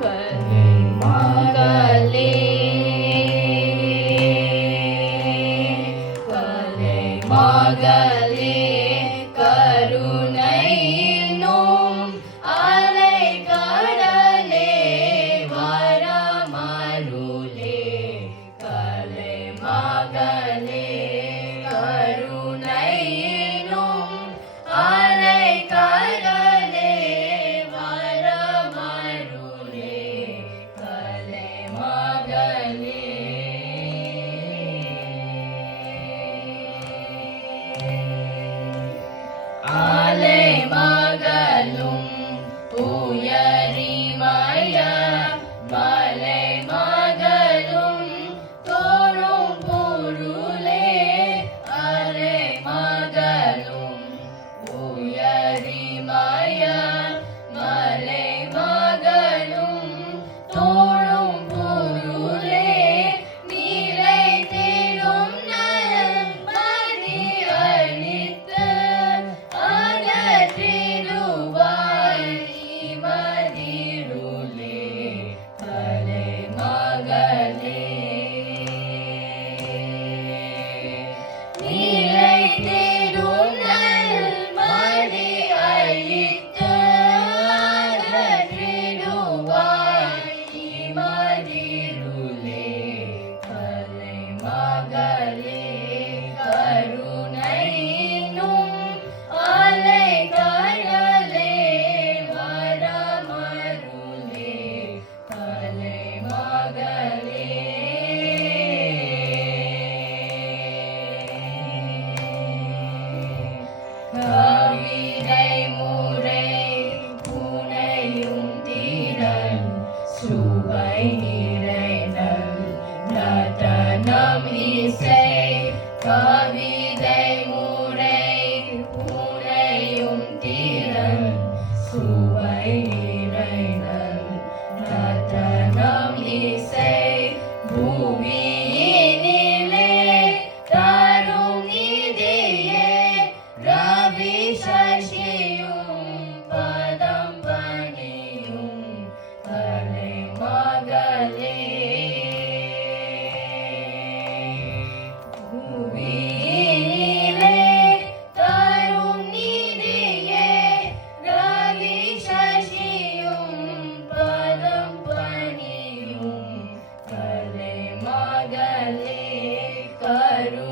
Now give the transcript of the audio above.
கலை மகளே கலை மகளே கருணை இன்னும் அலை கடலே வரமருளே கலை மகளே கருணை இன்னும் அலை கடலே வரமருளே கலை மகளே அலை மகளும் உயரிமய மலை மகளும் தோறும் பொருளே அலை மகளும் உயரிமய மலை மகளும் தோறும் பொருளே நீரை தேடும் நல்மதி அளித்து அகற்றிடுவாய் மதிருளே கலை மகளே நீரை தேடும் நல்மதி அளித்து அகற்றிடுவாய் மதிருளே கலை மகளே கருணை இன்னும் அலை கடலே வரமருளே கலை மகளே கவிதை முறை புனையும் திறன் சுவை நிறைந்தல் நடனம் இசை கவிதை முறை புனையும் திறன் சுவை நிறைந்தல் நடனம் இசை பூமியினிலே தரும் நிதியே ரவி சசியும் பதம் பணியும் கலை மகளே பூமியிலே தரும் நிதியே ரவி சசியும் பதம் பணியும் கலை மகளே கரு